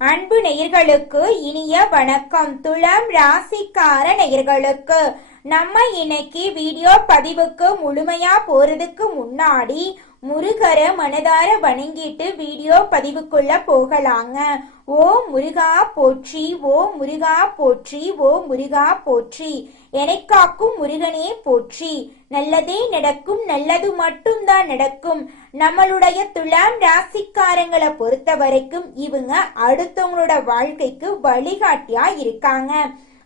அன்பு நேயர்களுக்கு இனிய வணக்கம். துலாம் ராசிக்கார நேயர்களுக்கு நம்ம இன்னைக்கு வீடியோ பதிவுக்கு முழுமையா போறதுக்கு முன்னாடி முருகரை மனதார வணங்கிட்டு வீடியோ பதிவுக்குள்ள போகலாங்க. ஓ முருகா போற்றி, ஓ முருகா போற்றி, ஓ முருகா போற்றி, எனக்காக்கும் முருகனே போற்றி. நல்லதே நடக்கும், நல்லது மட்டும்தான் நடக்கும். நம்மளுடைய துலாம் ராசிக்காரங்களை பொறுத்த வரைக்கும் இவங்க அடுத்தவங்களோட வாழ்க்கைக்கு வழிகாட்டியா இருக்காங்க.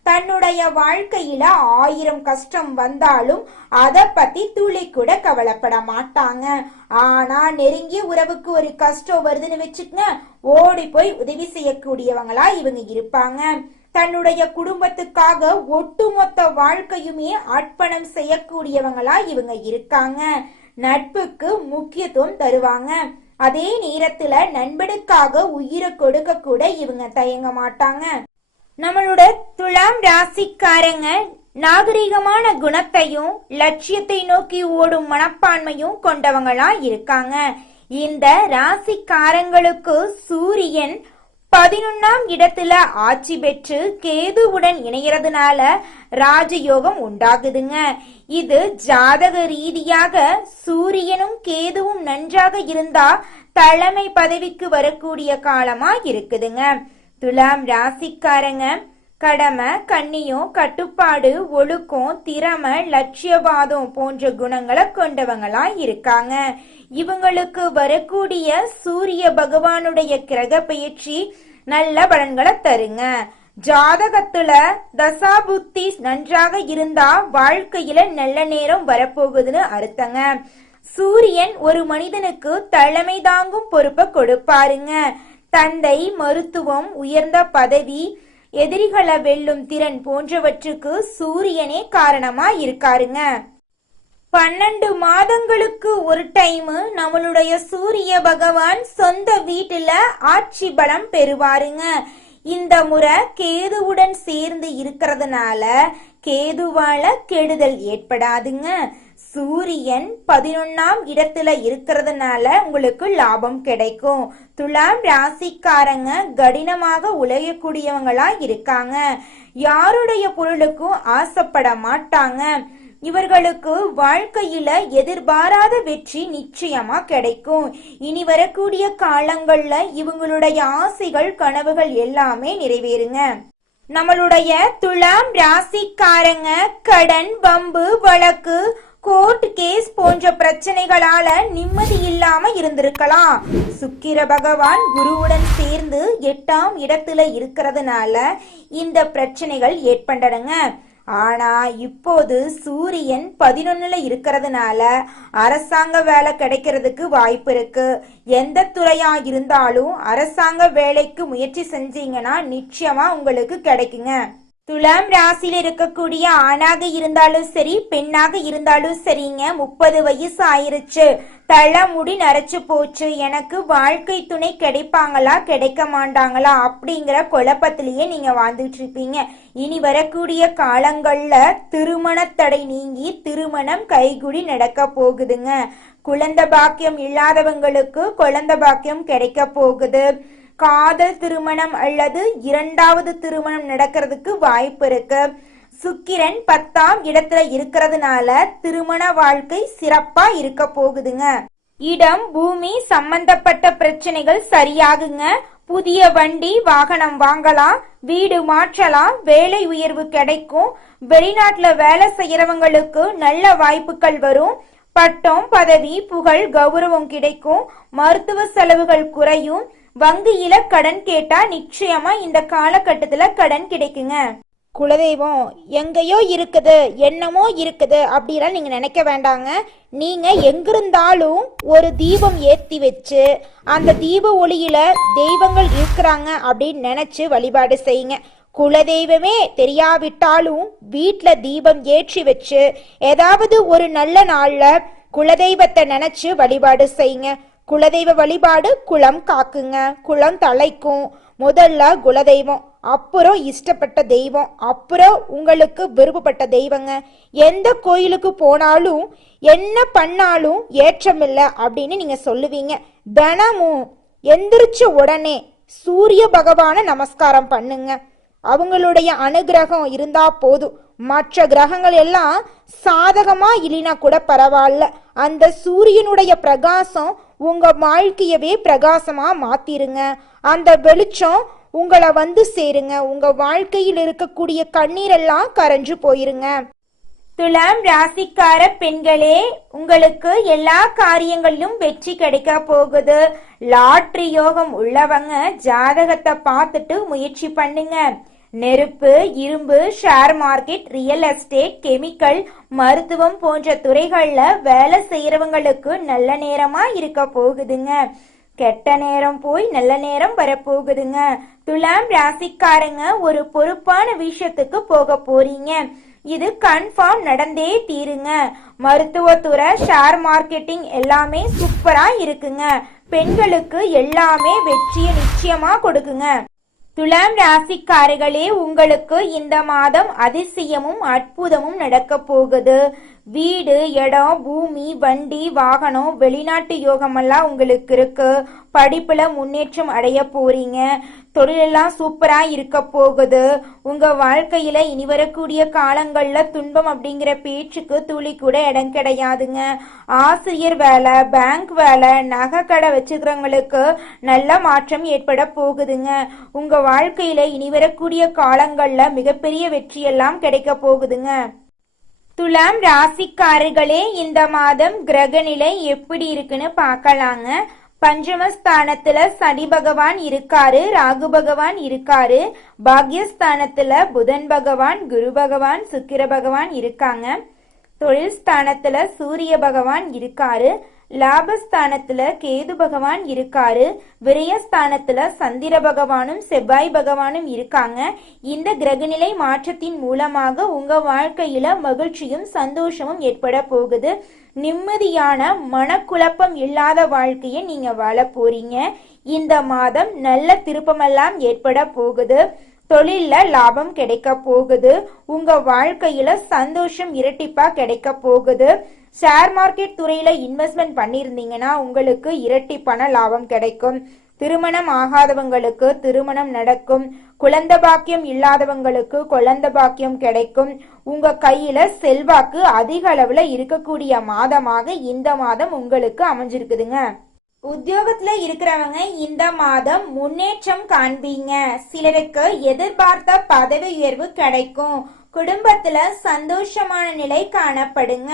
தன்னுடைய வாழ்க்கையில 1000 கஷ்டம் வந்தாலும் அதை பத்தி துளி கூட கவலைப்பட மாட்டாங்க. ஆனா நெருங்கிய உறவுக்கு ஒரு கஷ்டம் வருதுன்னு வச்சுக்கங்க, ஓடி போய் உதவி செய்யக்கூடியவங்களா இவங்க இருப்பாங்க. தன்னுடைய குடும்பத்துக்காக ஒட்டுமொத்த வாழ்க்கையுமே அர்ப்பணம் செய்யக்கூடியவங்களா இவங்க இருக்காங்க. நட்புக்கு முக்கியத்துவம் தருவாங்க. அதே நேரத்துல நண்பனுக்காக உயிரை கொடுக்க கூட இவங்க தயங்க மாட்டாங்க. நம்மளோட துலாம் ராசிக்காரங்க நாகரிகமான குணத்தையும் லட்சியத்தை நோக்கி ஓடும் மனப்பான்மையும் கொண்டவங்களா இருக்காங்க. இந்த ராசிக்காரங்களுக்கு சூரியன் 11ஆம் இடத்துல ஆட்சி பெற்று கேதுவுடன் இணையறதுனால ராஜயோகம் உண்டாகுதுங்க. இது ஜாதக ரீதியாக சூரியனும் கேதுவும் நன்றாக இருந்தா தலைமை பதவிக்கு வரக்கூடிய காலமா இருக்குதுங்க. துலாம் ராசிக்காரங்க கடமை, கண்ணியம், கட்டுப்பாடு, ஒழுக்கம், திறமை, லட்சியவாதம் போன்ற குணங்களை கொண்டவங்களா இருக்காங்க. இவங்களுக்கு வரக்கூடிய சூரிய பகவானுடைய கிரக பயிற்சி நல்ல பலன்களை தருங்க. ஜாதகத்துல தசாபுத்தி நன்றாக இருந்தா வாழ்க்கையில நல்ல நேரம் வரப்போகுதுன்னு அர்த்தங்க. சூரியன் ஒரு மனிதனுக்கு தலைமை தாங்கும் பொறுப்பை கொடுப்பாருங்க. தந்தை, மருத்துவம், உயர்ந்த பதவி, எதிரிகளை வெல்லும் திறன் போன்றவற்றுக்கு சூரியனே காரணமா இருக்காருங்க. 12 மாதங்களுக்கு ஒரு டைம் நம்மளுடைய சூரிய பகவான் சொந்த வீட்டுல ஆட்சி பலம் பெறுவாருங்க. இந்த முறை கேதுவுடன் சேர்ந்து இருக்கிறதுனால கேதுவால கெடுதல் ஏற்படாதுங்க. சூரியன் 11ஆம் இடத்துல இருக்கிறதுனால உங்களுக்கு லாபம் கிடைக்கும். துலாம் ராசிக்காரங்க கடினமாக உழையக்கூடியவங்களா இருக்காங்க. யாருடைய பொருளுக்கும் ஆசைப்பட மாட்டாங்க. இவர்களுக்கு வாழ்க்கையில எதிர்பாராத வெற்றி நிச்சயமா கிடைக்கும். இனி வரக்கூடிய காலங்கள்ல இவங்களுடைய ஆசைகள், கனவுகள் எல்லாமே நிறைவேறுங்க. நம்மளுடைய துலாம் ராசிக்காரங்க கடன், வம்பு, வழக்கு, கோர்ட் கேஸ் போன்ற பிரச்சனைகளால நிம்மதி இல்லாம இருந்திருக்கலாம். சுக்கிர பகவான் குருவுடன் சேர்ந்து 8ஆம் இடத்துல இருக்கிறதுனால இந்த பிரச்சனைகள் ஏற்பட்டனுங்க. ஆனா இப்போது சூரியன் 11ல இருக்கிறதுனால அரசாங்க வேலை கிடைக்கிறதுக்கு வாய்ப்பு இருக்கு. எந்த துறையா இருந்தாலும் அரசாங்க வேலைக்கு முயற்சி செஞ்சீங்கன்னா நிச்சயமா உங்களுக்கு கிடைக்குங்க. துலாம் ராசியில இருக்கக்கூடிய ஆணாக இருந்தாலும் சரி, பெண்ணாக இருந்தாலும் சரிங்க, 30 வயசு ஆயிருச்சு, தலைமுடி நரைச்சு போச்சு, எனக்கு வாழ்க்கை துணை கிடைப்பாங்களா கிடைக்க மாட்டாங்களா அப்படிங்கிற குழப்பத்திலேயே நீங்க வாழ்ந்துட்டு இருப்பீங்க. இனி வரக்கூடிய காலங்கள்ல திருமண தடை நீங்கி திருமணம் கைகுடி நடக்க போகுதுங்க. குழந்தை பாக்கியம் இல்லாதவங்களுக்கு குழந்தை பாக்கியம் கிடைக்க போகுது. காதல் திருமணம் அல்லது 2வது திருமணம் நடக்கிறதுக்கு வாய்ப்பு இருக்கு. சுக்கிரன் 10ஆம் இடத்துல இருக்கிறதுனால திருமண வாழ்க்கை சிறப்பா இருக்க போகுதுங்க. இடம், பூமி சம்பந்தப்பட்ட பிரச்சனைகள் சரியாகுங்க. புதிய வண்டி, வாகனம் வாங்கலாம், வீடு மாற்றலாம், வேலை உயர்வு கிடைக்கும். வெளிநாட்டுல வேலை செய்யறவங்களுக்கு நல்ல வாய்ப்புகள் வரும். பட்டம், பதவி, புகழ், கௌரவம் கிடைக்கும். மருத்துவ செலவுகள் குறையும். வங்கியில கடன் கேட்டா நிச்சயமா இந்த காலகட்டத்துல கடன் கிடைக்குங்க. குலதெய்வம் எங்கேயோ இருக்குது, என்னமோ இருக்குது அப்படிலாம் நீங்க நினைக்க வேண்டாங்க. நீங்க எங்கிருந்தாலும் ஒரு தீபம் ஏத்தி வச்சு அந்த தீப ஒளியில தெய்வங்கள் இருக்கிறாங்க அப்படின்னு நினைச்சு வழிபாடு செய்யுங்க. குலதெய்வமே தெரியாவிட்டாலும் வீட்டுல தீபம் ஏற்றி வச்சு ஏதாவது ஒரு நல்ல நாள்ல குலதெய்வத்தை நினைச்சு வழிபாடு செய்யுங்க. குலதெய்வ வழிபாடு குலம் காக்குங்க, குலம் தலைக்கும். முதல்ல குலதெய்வம், அப்புறம் இஷ்டப்பட்ட தெய்வம், அப்புறம் உங்களுக்கு விருப்பப்பட்ட தெய்வங்க. எந்த கோயிலுக்கு போனாலும் என்ன பண்ணாலும் ஏற்றமில்லை அப்படின்னு நீங்க சொல்லுவீங்க. தினமும் எந்திரிச்ச உடனே சூரிய பகவான நமஸ்காரம் பண்ணுங்க. அவங்களுடைய அனுகிரகம் இருந்தா போதும். மற்ற கிரகங்கள் எல்லாம் சாதகமா இல்லைனா கூட பரவாயில்ல, அந்த சூரியனுடைய பிரகாசம் உங்க வாழ்க்கையவே பிரகாசமா மாத்திருங்க. அந்த வெளிச்சம் உங்களை வந்து சேருங்க. உங்க வாழ்க்கையில் இருக்கக்கூடிய கண்ணீரெல்லாம் கரைஞ்சு போயிருங்க. துலாம் ராசிக்கார பெண்களே, உங்களுக்கு எல்லா காரியங்களிலும் வெற்றி கிடைக்க போகுது. லாட்டரி யோகம் உள்ளவங்க ஜாதகத்தை பார்த்துட்டு முயற்சி பண்ணுங்க. நெருப்பு, இரும்பு, share market, real estate, chemical, மருத்துவம் போன்ற துறைகள்ல வேலை செய்யறவங்களுக்கு நல்ல நேரமா இருக்க போகுதுங்க. கெட்ட நேரம் போய் நல்ல நேரம் வரப்போகுதுங்க. துலாம் ராசிக்காரங்க ஒரு பொறுப்பான விஷயத்துக்கு போக போறீங்க. இது கன்ஃபார்ம் நடந்தே தீருங்க. மருத்துவத்துறை, ஷேர் மார்க்கெட்டிங் எல்லாமே சூப்பரா இருக்குங்க. பெண்களுக்கு எல்லாமே வெற்றியை நிச்சயமா கொடுக்குங்க. துலாம் ராசிக்காரர்களே, உங்களுக்கு இந்த மாதம் அதிசயமும் அற்புதமும் நடக்க போகுது. வீடு, இடம், பூமி, வண்டி, வாகனம், வெளிநாட்டு யோகமெல்லாம் உங்களுக்கு இருக்கு. படிப்புல முன்னேற்றம் அடைய போறீங்க. தொழிலெல்லாம் சூப்பரா இருக்க போகுது. உங்க வாழ்க்கையில இனி வரக்கூடிய காலங்கள்ல துன்பம் அப்படிங்கிற பேச்சுக்கு துளி கூட இடம் கிடையாதுங்க. ஆசிரியர் வேலை, பேங்க் வேலை, நகை கடை வச்சுக்கிறவங்களுக்கு நல்ல மாற்றம் ஏற்பட போகுதுங்க. உங்க வாழ்க்கையில இனி வரக்கூடிய காலங்கள்ல மிகப்பெரிய வெற்றியெல்லாம் கிடைக்க போகுதுங்க. துலாம் ராசிக்காரர்களே, இந்த மாதம் கிரகநிலை எப்படி இருக்குன்னு பார்க்கலாங்க. பஞ்சமஸ்தானத்துல சனி பகவான் இருக்காரு, ராகு பகவான் இருக்காரு. பாக்யஸ்தானத்துல புதன் பகவான், குரு பகவான், சுக்கிர பகவான் இருக்காங்க. தொழில் ஸ்தானத்துல சூரிய பகவான் இருக்காரு. லாபஸ்தானத்துல கேது பகவான் இருக்காரு. விரயஸ்தானத்துல சந்திர பகவானும் செவ்வாய் பகவானும் இருக்காங்க. இந்த கிரகநிலை மாற்றத்தின் மூலமாக உங்க வாழ்க்கையில மகிழ்ச்சியும் சந்தோஷமும் ஏற்பட போகுது. நிம்மதியான மனக்குழப்பம் இல்லாத வாழ்க்கையை நீங்க வாழ போறீங்க. இந்த மாதம் நல்ல திருப்பமெல்லாம் ஏற்பட போகுது. தொழில்ல லாபம் கிடைக்க போகுது. உங்க வாழ்க்கையில சந்தோஷம் இரட்டிப்பா கிடைக்க போகுது. ஷேர் மார்க்கெட் துறையில இன்வெஸ்ட்மெண்ட் பண்ணியிருந்தீங்கன்னா உங்களுக்கு இரட்டி பண லாபம் கிடைக்கும். திருமணம் ஆகாதவங்களுக்கு திருமணம் நடக்கும். குழந்தை பாக்கியம் இல்லாதவங்களுக்கு குழந்தை பாக்கியம் கிடைக்கும். உங்க கையில செல்வாக்கு அதிக அளவுல இருக்கக்கூடிய மாதமாக இந்த மாதம் உங்களுக்கு அமைஞ்சிருக்குதுங்க. உத்தியோகத்துல இருக்கிறவங்க இந்த மாதம் முன்னேற்றம் காண்பீங்க. சிலருக்கு எதிர்பார்த்த பதவி உயர்வு கிடைக்கும். குடும்பத்துல சந்தோஷமான நிலை காணப்படுங்க.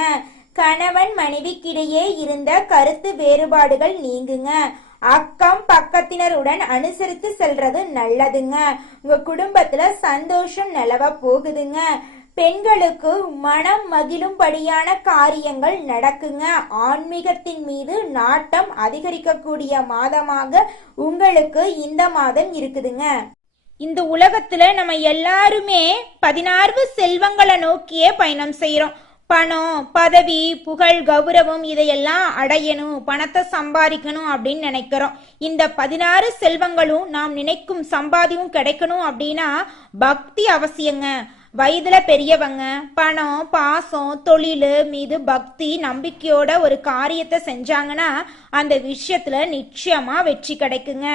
கணவன் மனைவிக்கிடையே இருந்த கருத்து வேறுபாடுகள் நீங்குங்க. அக்கம் பக்கத்தினருடன் அனுசரித்து செல்றது நல்லதுங்க. உங்க குடும்பத்துல சந்தோஷம் நிலவ போகுதுங்க. பெண்களுக்கு மனம் மகிழும்படியான காரியங்கள் நடக்குங்க. ஆன்மீகத்தின் மீது நாட்டம் அதிகரிக்கக்கூடிய மாதமாக உங்களுக்கு இந்த மாதம் இருக்குதுங்க. இந்த உலகத்துல நம்ம எல்லாருமே 16 செல்வங்களை நோக்கியே பயணம் செய்யறோம். பணம், பதவி, புகழ், கௌரவம் இதையெல்லாம் அடையணும், பணத்தை சம்பாதிக்கணும் அப்படின்னு நினைக்கிறோம். இந்த 16 செல்வங்களும் நாம் நினைக்கும் சம்பாதியும் கிடைக்கணும் அப்படின்னா பக்தி அவசியங்க. வயதுல பெரியவங்க பணம், பாசம், தொழில் மீது பக்தி நம்பிக்கையோட ஒரு காரியத்தை செஞ்சாங்கன்னா அந்த விஷயத்துல நிச்சயமா வெற்றி கிடைக்குங்க.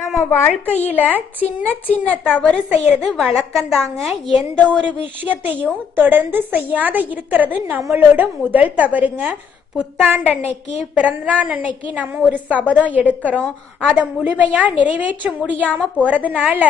நம்ம வாழ்க்கையில சின்ன சின்ன தவறு செய்யறது வழக்கம்தாங்க. எந்த ஒரு விஷயத்தையும் தொடர்ந்து செய்யாத இருக்கிறது நம்மளோட முதல் தவறுங்க. புத்தாண்டன்னைக்கு, பிறந்தநாள் அன்னைக்கு நம்ம ஒரு சபதம் எடுக்கிறோம். அதை முழுமையா நிறைவேற்ற முடியாம போறதுனால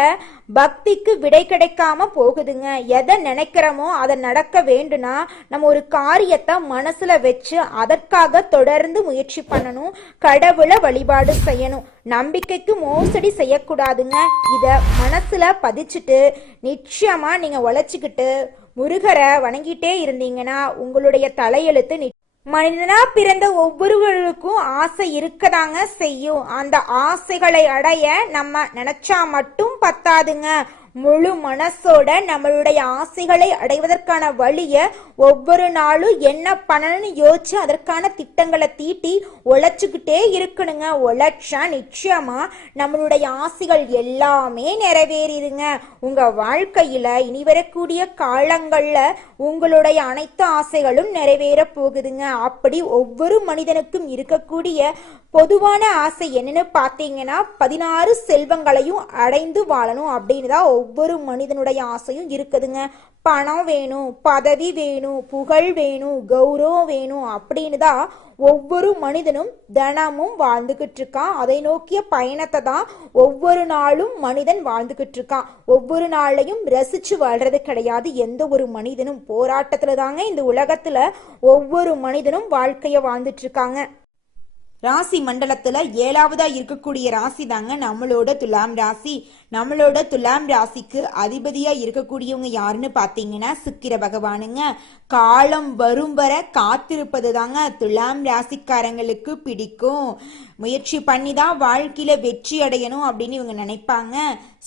பக்திக்கு விடை கிடைக்காம போகுதுங்க. எதை நினைக்கிறோமோ அதை நடக்க வேண்டும்னா நம்ம ஒரு காரியத்தை மனசுல வச்சு அதற்காக தொடர்ந்து முயற்சி பண்ணணும். கடவுளை வழிபாடு செய்யணும். நம்பிக்கைக்கு மோசடி செய்யக்கூடாதுங்க. இத மனசுல பதிச்சுட்டு நிச்சயமா நீங்க உழைச்சிக்கிட்டு முருகரை வணங்கிட்டே இருந்தீங்கன்னா உங்களுடைய தலையெழுத்து மனிதனா பிறந்த ஒவ்வொருவருக்கும் ஆசை இருக்கதாங்க செய்யும். அந்த ஆசைகளை அடைய நம்ம நினைச்சா மட்டும் பத்தாதுங்க. முழு மனசோட நம்மளுடைய ஆசைகளை அடைவதற்கான வழிய ஒவ்வொரு நாளும் என்ன பண்ணணும்னு யோசிச்சு அதற்கான திட்டங்களை தீட்டி உழைச்சுக்கிட்டே இருக்கணுங்க. உழைச்சா நிச்சயமா நம்மளுடைய ஆசைகள் எல்லாமே நிறைவேறிடுங்க. உங்க வாழ்க்கையில இனி வரக்கூடிய காலங்கள்ல உங்களுடைய அனைத்து ஆசைகளும் நிறைவேற போகுதுங்க. அப்படி ஒவ்வொரு மனிதனுக்கும் இருக்கக்கூடிய பொதுவான ஆசை என்னன்னு பார்த்தீங்கன்னா 16 செல்வங்களையும் அடைந்து வாழணும் அப்படின்னு தான் ஒவ்வொரு மனிதனுடைய ஆசையும் இருக்குதுங்க. பணம் வேணும், பதவி வேணும், புகழ் வேணும், கௌரவம் வேணும் அப்படின்னு தான் ஒவ்வொரு மனிதனும் தினமும் வாழ்ந்துகிட்டு இருக்கான். அதை நோக்கிய பயணத்தை தான் ஒவ்வொரு நாளும் மனிதன் வாழ்ந்துகிட்டு இருக்கான். ஒவ்வொரு நாளையும் ரசிச்சு வாழ்றது கிடையாது. எந்த ஒரு மனிதனும் போராட்டத்துல தாங்க இந்த உலகத்துல ஒவ்வொரு மனிதனும் வாழ்க்கைய வாழ்ந்துட்டு இருக்காங்க. ராசி மண்டலத்துல 7வதா இருக்கக்கூடிய ராசி தாங்க நம்மளோட துலாம் ராசி. நம்மளோட துலாம் ராசிக்கு அதிபதியா இருக்கக்கூடியவங்க யாருன்னு பாத்தீங்கன்னா சுக்கிர பகவானுங்க. காலம் வரும் வர காத்திருப்பது தாங்க துலாம் ராசிக்காரங்களுக்கு பிடிக்கும். முயற்சி பண்ணி தான் வாழ்க்கையில வெற்றி அடையணும் அப்படின்னு இவங்க நினைப்பாங்க.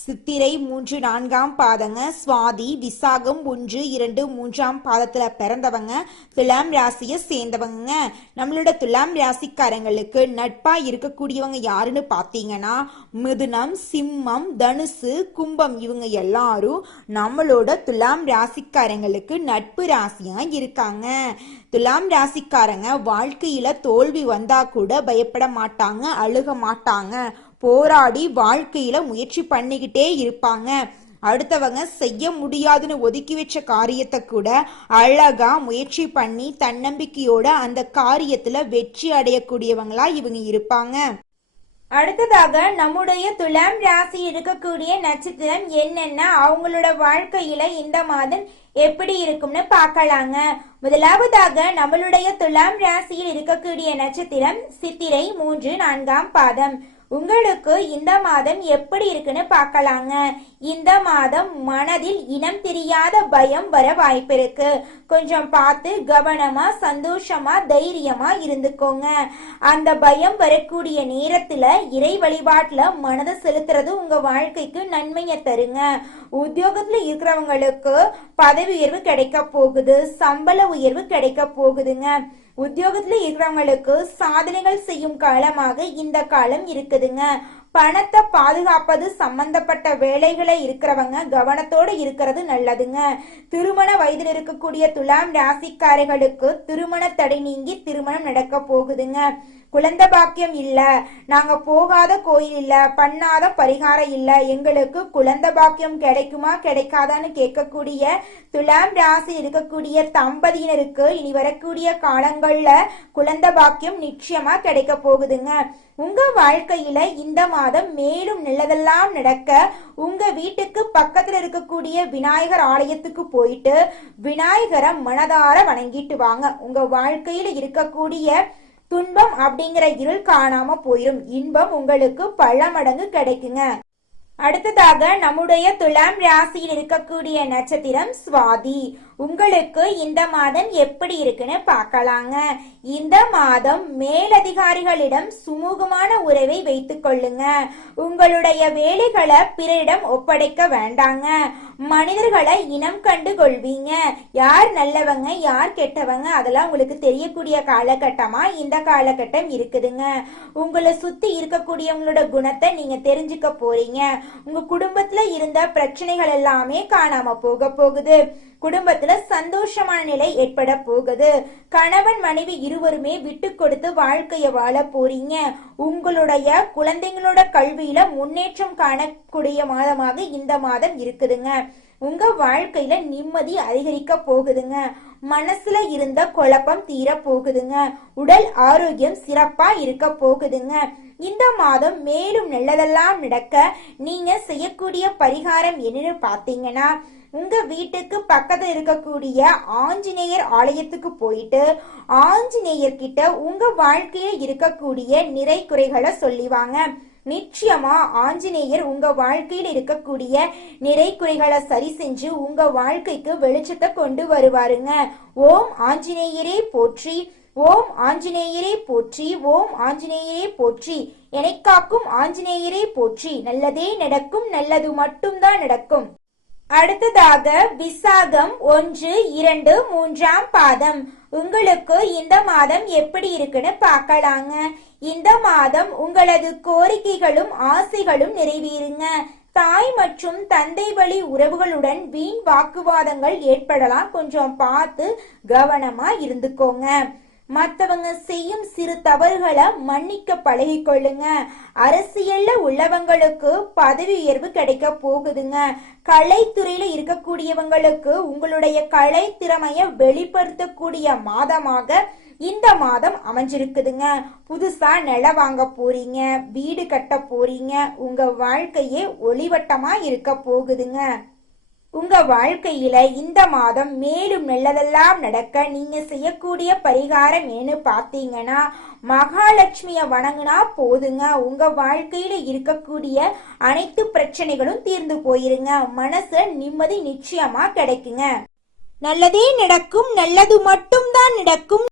சித்திரை 3, 4ஆம் பாதங்க, சுவாதி, விசாகம் 1, 2, 3ஆம் பாதத்துல பிறந்தவங்க துலாம் ராசியை சேர்ந்தவங்க. நம்மளோட துலாம் ராசிக்காரங்களுக்கு நட்பா இருக்கக்கூடியவங்க யாருன்னு பாத்தீங்கன்னா மிதுனம், சிம்மம், தனுசு, கும்பம் இவங்க எல்லாரும் நம்மளோட துலாம் ராசிக்காரங்களுக்கு நட்பு ராசியா இருக்காங்க. துலாம் ராசிக்காரங்க வாழ்க்கையில தோல்வி வந்தா கூட பயப்பட மாட்டாங்க, அழுக மாட்டாங்க. போராடி வாழ்க்கையில முயற்சி பண்ணிக்கிட்டே இருப்பாங்க. அடுத்தவங்க செய்ய முடியாதுன்னு ஒதுக்கி வச்ச காரியத்தை கூட அழகா முயற்சி பண்ணி தன்னம்பிக்கையோட அந்த காரியத்துல வெற்றி அடையக்கூடியவங்களா இவங்க இருப்பாங்க. அடுத்ததாக நம்முடைய துலாம் ராசி இருக்கக்கூடிய நட்சத்திரம் என்னென்ன, அவங்களோட வாழ்க்கையில இந்த மாதம் எப்படி இருக்கும்னு பார்க்கலாங்க. முதலாவதாக நம்மளுடைய துலாம் ராசியில் இருக்கக்கூடிய நட்சத்திரம் சித்திரை 3, 4ஆம் பாதம். உங்களுக்கு இந்த மாதம் எப்படி இருக்குன்னு பார்க்கலாங்க. இந்த மாதம் மனதில் இனம் தெரியாத பயம் வர வாய்ப்பு இருக்கு. கொஞ்சம் பார்த்து கவனமா சந்தோஷமா தைரியமா இருந்துக்கோங்க. அந்த பயம் வரக்கூடிய நேரத்துல இறை வழிபாட்டுல மனதை செலுத்துறது உங்க வாழ்க்கைக்கு நன்மையை தருங்க. உத்தியோகத்துல இருக்கிறவங்களுக்கு பதவி உயர்வு கிடைக்க போகுது, சம்பள உயர்வு கிடைக்க போகுதுங்க. உத்தியோகத்துல இருக்கிறவங்களுக்கு சாதனைகள் செய்யும் காலமாக இந்த காலம் இருக்குதுங்க. பணத்தை பாதுகாப்பது சம்பந்தப்பட்ட வேலைகளை இருக்கிறவங்க கவனத்தோடு இருக்கிறது நல்லதுங்க. திருமண வயதில் இருக்கக்கூடிய துலாம் ராசிக்காரர்களுக்கு திருமண தடை நீங்கி திருமணம் நடக்க போகுதுங்க. குழந்தை பாக்கியம் இல்ல, நாங்க போகாத கோயில் இல்ல, பண்ணாத பரிகாரம் இல்ல, எங்களுக்கு குழந்தை பாக்கியம் கிடைக்குமா கிடைக்காதான்னு கேட்கக்கூடிய துலாம் ராசி இருக்கக்கூடிய தம்பதியினருக்கு இனி வரக்கூடிய காலங்கள்ல குழந்தை பாக்கியம் நிச்சயமா கிடைக்க போகுதுங்க. உங்க வாழ்க்கையில இந்த மாதம் மேலும் நல்லதெல்லாம் நடக்க உங்க வீட்டுக்கு பக்கத்துல இருக்கக்கூடிய விநாயகர் ஆலயத்துக்கு போயிட்டு விநாயகரை மனதார வணங்கிட்டு வாங்க. உங்க வாழ்க்கையில இருக்கக்கூடிய துன்பம் அப்படிங்கிற இருள் காணாம போயிரும். இன்பம் உங்களுக்கு பல மடங்கு கிடைக்குங்க. அடுத்ததாக நம்முடைய துலாம் ராசியில் இருக்கக்கூடிய நட்சத்திரம் சுவாதி. உங்களுக்கு இந்த மாதம் எப்படி இருக்குன்னு பார்க்கலாங்க. இந்த மாதம் மேலதிகாரிகளிடம் சுமூகமான உறவை வைத்துக் கொள்ளுங்க. உங்களுடைய வேலைகளை பிறரிடம் ஒப்படைக்க வேண்டாங்க. மனிதர்களை இனம் கண்டு கொள்வீங்க. யார் நல்லவங்க யார் கெட்டவங்க அதெல்லாம் உங்களுக்கு தெரியக்கூடிய காலகட்டமா இந்த காலகட்டம் இருக்குதுங்க. உங்களை சுத்தி இருக்கக்கூடியவங்களோட குணத்தை நீங்க தெரிஞ்சுக்க போறீங்க. உங்க குடும்பத்துல இருந்த பிரச்சனைகள் எல்லாமே காணாம போக போகுது. குடும்பத்துல சந்தோஷமான நிலை ஏற்பட போகுது. கணவன் மனைவி இருவருமே விட்டு கொடுத்து வாழ்க்கைய வாழ போறீங்க. உங்களுடைய குழந்தைங்களோட கல்வியில முன்னேற்றம் காணக்கூடிய மாதமாக இந்த மாதம் இருக்குதுங்க. உங்க வாழ்க்கையில நிம்மதி அதிகரிக்க போகுதுங்க. மனசுல இருந்த குழப்பம் தீர போகுதுங்க. உடல் ஆரோக்கியம் சிறப்பா இருக்க போகுதுங்க. இந்த மாதம் மேலும் நல்லதெல்லாம் நடக்க நீங்க செய்யக்கூடிய பரிகாரம் என்னன்னு பாத்தீங்கன்னா உங்க வீட்டுக்கு பக்கத்துல இருக்கக்கூடிய ஆஞ்சநேயர் ஆலயத்துக்கு போயிட்டு ஆஞ்சநேயர் கிட்ட உங்க வாழ்க்கையில இருக்கக்கூடிய நிறை குறைகளை சொல்லிவாங்க. நிச்சயமா ஆஞ்சநேயர் உங்க வாழ்க்கையில் இருக்கக்கூடிய நிறை குறைகளை சரி செஞ்சு உங்க வாழ்க்கைக்கு வெளிச்சத்தை கொண்டு வருவாருங்க. ஓம் ஆஞ்சநேயரே போற்றி, ஓம் ஆஞ்சநேயரே போற்றி, ஓம் ஆஞ்சநேயரே போற்றி எனைக் காக்கும் ஆஞ்சநேயரே போற்றி. நல்லதே நடக்கும், நல்லது மட்டும்தான் நடக்கும். அடுத்ததாக விசாகம் 1, 2, 3ஆம் பாதம். உங்களுக்கு இந்த மாதம் எப்படி இருக்குன்னு பார்க்கலாங்க. இந்த மாதம் உங்களது கோரிக்கைகளும் ஆசைகளும் நிறைவேறுங்க. தாய் மற்றும் தந்தை வழி உறவுகளுடன் வீண் வாக்குவாதங்கள் ஏற்படலாம். கொஞ்சம் பார்த்து கவனமா இருந்துக்கோங்க. மற்றவங்க செய்யும் சிறு தவறுகளை மன்னிக்க பழகிக்கொள்ளுங்க. அரசியல்ல உள்ளவங்களுக்கு பதவி உயர்வு கிடைக்க போகுதுங்க. கலைத்துறையில இருக்கக்கூடியவங்களுக்கு உங்களுடைய கலை திறமைய வெளிப்படுத்தக்கூடிய மாதமாக இந்த மாதம் அமைஞ்சிருக்குதுங்க. புதுசா நிலம் வாங்க போறீங்க, வீடு கட்ட போறீங்க. உங்க வாழ்க்கையே ஒளிவட்டமா இருக்க போகுதுங்க. உங்க வாழ்க்கையில இந்த மாதம் மேலும் நல்லதெல்லாம் நடக்க நீங்க செய்யக்கூடிய பரிகாரம் ஏன்னு பாத்தீங்கன்னா, மகாலட்சுமிய வணங்குனா போதுங்க. உங்க வாழ்க்கையில இருக்கக்கூடிய அனைத்து பிரச்சனைகளும் தீர்ந்து போயிருங்க. மனசுல நிம்மதி நிச்சயமா கிடைக்குங்க. நல்லதே நடக்கும், நல்லது மட்டும்தான் நடக்கும்.